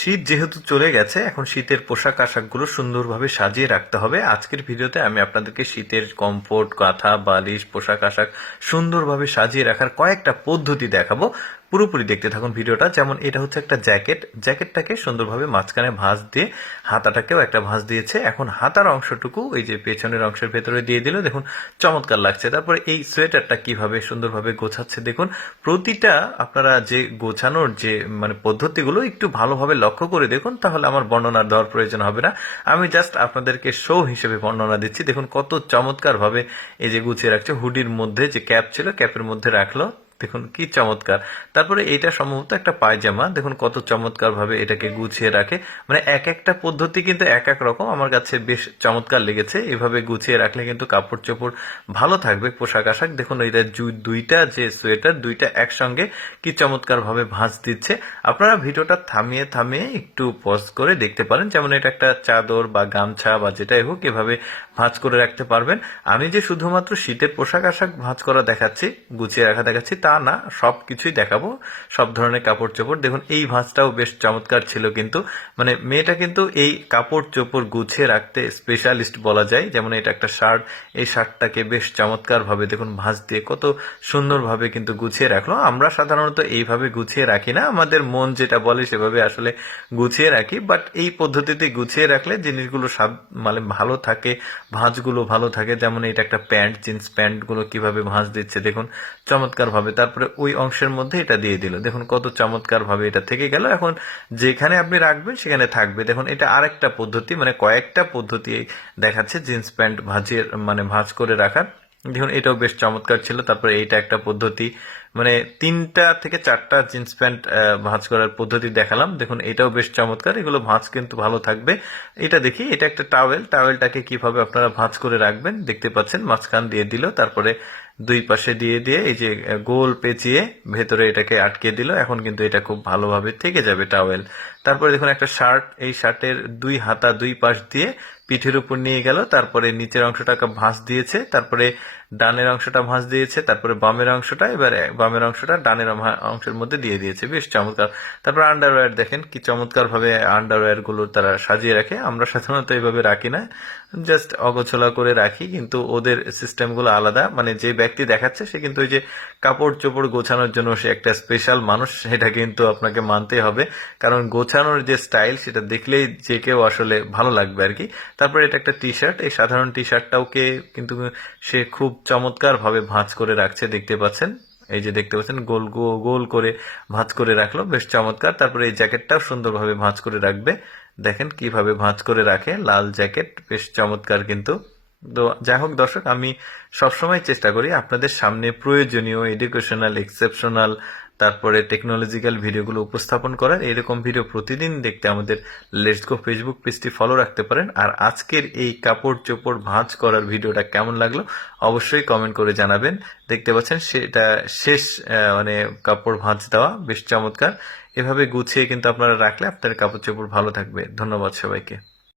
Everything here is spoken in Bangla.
শীত যেহেতু চলে গেছে, এখন শীতের পোশাক আশাকগুলো সুন্দরভাবে সাজিয়ে রাখতে হবে। আজকের ভিডিওতে আমি আপনাদেরকে শীতের কমফোর্ট, কাঁথা, বালিশ, পোশাক আশাক সুন্দরভাবে সাজিয়ে রাখার কয়েকটা পদ্ধতি দেখাবো। পুরোপুরি দেখতে থাকুন ভিডিওটা। যেমন এটা হচ্ছে একটা জ্যাকেটটাকে সুন্দরভাবে মাঝখানে ভাঁজ দিয়ে হাতাটাকেও একটা ভাঁজ দিয়েছে। এখন হাতার অংশটুকু এই যে পেছনের অংশের ভেতরে দিয়ে দিল, দেখুন চমৎকার লাগছে। তারপরে এই সোয়েটারটা কিভাবে সুন্দরভাবে গোছাচ্ছে দেখুন। প্রতিটা আপনারা যে গোছানোর যে পদ্ধতিগুলো একটু ভালোভাবে লক্ষ্য করে দেখুন, তাহলে আমার বর্ণনা দেওয়ার প্রয়োজন হবে না। আমি জাস্ট আপনাদেরকে শো হিসেবে বর্ণনা দিচ্ছি। দেখুন কত চমৎকার ভাবে এই যে গুছিয়ে রাখছে। হুডির মধ্যে যে ক্যাপ ছিল, ক্যাপের মধ্যে রাখলো, দেখুন কি চমৎকার। তারপরে এইটা সম্ভবত একটা পায়জামা, দেখুন কত চমৎকার ভাবে এটাকে গুছিয়ে রাখে। এক একটা পদ্ধতি কিন্তু এক এক রকম, আমার কাছে বেশ চমৎকার লেগেছে। এভাবে গুছিয়ে রাখলে কিন্তু কাপড় চোপড় ভালো থাকবে, পোশাক আশাক। দেখুন এইটা দুইটা যে সোয়েটার, দুইটা একসঙ্গে কি চমৎকার ভাবে ভাঁজ দিচ্ছে। আপনারা ভিডিওটা থামিয়ে থামিয়ে একটু পজ করে দেখতে পারেন। যেমন এটা একটা চাদর বা গামছা বা যেটাই হোক, এভাবে ভাঁজ করে রাখতে পারবেন। আমি যে শুধুমাত্র শীতের পোশাক আশাক ভাঁজ করা দেখাচ্ছি, গুছিয়ে রাখা দেখাচ্ছি তা না, সবকিছুই দেখাবো, সব ধরনের কাপড় চোপড়। দেখুন এই ভাঁজটাও বেশ চমৎকার ছিল, কিন্তু মেয়েটা কিন্তু এই কাপড় চোপড় গুছিয়ে রাখতে স্পেশালিস্ট বলা যায়। যেমন এটা একটা শার্ট, এই শার্টটাকে বেশ চমৎকার ভাবে দেখুন ভাঁজ দিয়ে কত সুন্দরভাবে কিন্তু গুছিয়ে রাখলো। আমরা সাধারণত এইভাবে গুছিয়ে রাখি না, আমাদের মন যেটা বলে সেভাবে আসলে গুছিয়ে রাখি, বাট এই পদ্ধতিতে গুছিয়ে রাখলে জিনিসগুলো ভালো থাকে, ভাঁজগুলো ভালো থাকে। যেমন এটা একটা প্যান্ট, জিন্স প্যান্ট গুলো কিভাবে ভাঁজ দিচ্ছে দেখুন চমৎকার ভাবে। তারপরে ওই অংশের মধ্যে এটা দিয়ে দিল, দেখুন কত চমৎকার ভাবে এটা থেকে গেল। এখন যেখানে আপনি রাখবেন সেখানে থাকবে। দেখুন এটা আরেকটা পদ্ধতি, কয়েকটা পদ্ধতি দেখাচ্ছে জিন্স প্যান্ট ভাঁজের ভাঁজ করে রাখার। দেখুন এটাও বেশ চমৎকার ছিল। তারপরে এইটা একটা পদ্ধতি, 3টা থেকে 4টা জিন্স প্যান্ট ভাঁজ করার পদ্ধতি দেখালাম। দেখুন এটাও বেশ চমৎকার, এগুলো ভাঁজ কিন্তু ভালো থাকবে। এটা দেখি, এটা একটা টাওয়েলটাকে কিভাবে আপনারা ভাঁজ করে রাখবেন দেখতে পাচ্ছেন। মাঝখান দিয়ে দিল, তারপরে দুই পাশে দিয়ে দিয়ে এই যে গোল পেঁচিয়ে ভেতরে এটাকে আটকে দিল। এখন কিন্তু এটা খুব ভালোভাবে থেকে যাবে টাওয়েল। তারপরে দেখুন একটা শার্ট, এই শার্টের দুই হাতা দুই পাশ দিয়ে পিঠের উপর নিয়ে গেল। তারপরে নিচের অংশটাকে ভাঁজ দিয়েছে, তারপরে ডানের অংশটা ভাঁজ দিয়েছে, তারপরে বামের অংশটা, এবার বামের অংশটা ডানের অংশের মধ্যে দিয়ে দিয়েছে, বেশ চমৎকার। তারপর আন্ডারওয়্যার দেখেন কি চমৎকার ভাবে আন্ডারওয়্যার গুলো তারা সাজিয়ে রাখে। আমরা সাধারণত এইভাবে রাখি না, জাস্ট অগোছলা করে রাখি, কিন্তু ওদের সিস্টেম গুলো আলাদা। যে ব্যক্তি দেখাচ্ছে সে কিন্তু ওই যে কাপড় চোপড় গোছানোর জন্য সে একটা স্পেশাল মানুষ, সেটা কিন্তু আপনাকে মানতে হবে। কারণ গোছানোর যে স্টাইল সেটা দেখলেই যে কেউ আসলে ভালো লাগবে আর কি। তারপরে এটা একটা টি শার্ট, এই সাধারণ টি শার্টটাওকে কিন্তু সে খুব চমৎকার ভাবে ভাঁজ করে রাখছে দেখতে পাচ্ছেন। এই যে দেখতে পাচ্ছেন গোল গোল করে ভাঁজ করে রাখলো, বেশ চমৎকার। তারপরে এই জ্যাকেটটাও সুন্দরভাবে ভাঁজ করে রাখবে, দেখেন কিভাবে ভাঁজ করে রাখে, লাল জ্যাকেট, বেশ চমৎকার কিন্তু। তো যাই হোক দর্শক, আমি সবসময় চেষ্টা করি আপনাদের সামনে প্রয়োজনীয়, এডুকেশনাল, এক্সেপশনাল, তারপরে টেকনোলজিক্যাল ভিডিওগুলো উপস্থাপন করার। এরকম ভিডিও প্রতিদিন দেখতে আমাদের লেটস গো ফেসবুক পেজটি ফলো রাখতে পারেন। আর আজকের এই কাপড় চোপড় ভাঁজ করার ভিডিওটা কেমন লাগলো অবশ্যই কমেন্ট করে জানাবেন। দেখতে পাচ্ছেন সেটা শেষ, কাপড় ভাঁজ দেওয়া, বেশ চমৎকার। এভাবে গুছিয়ে কিন্তু আপনারা রাখলে আপনার কাপড় চোপড় ভালো থাকবে। ধন্যবাদ সবাইকে।